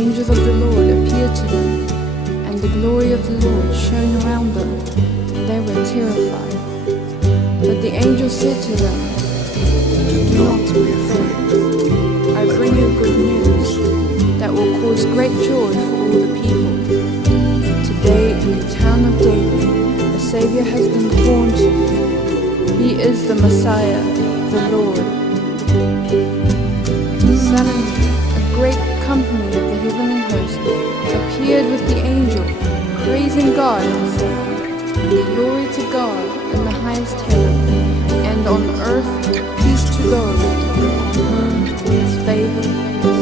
angel of the Lord appeared to them, and the glory of the Lord shone around them. They were terrified. But the angel said to them, "Do not be afraid. I bring you good news that will cause great joy for all the people. Today in the town of David, a Savior has been born to you. He is the Messiah, the Lord." Suddenly, a great company of the heavenly host appeared with the angel, praising God and saying, "Glory to God in the highest heaven, and on earth peace to those on whom His favor is."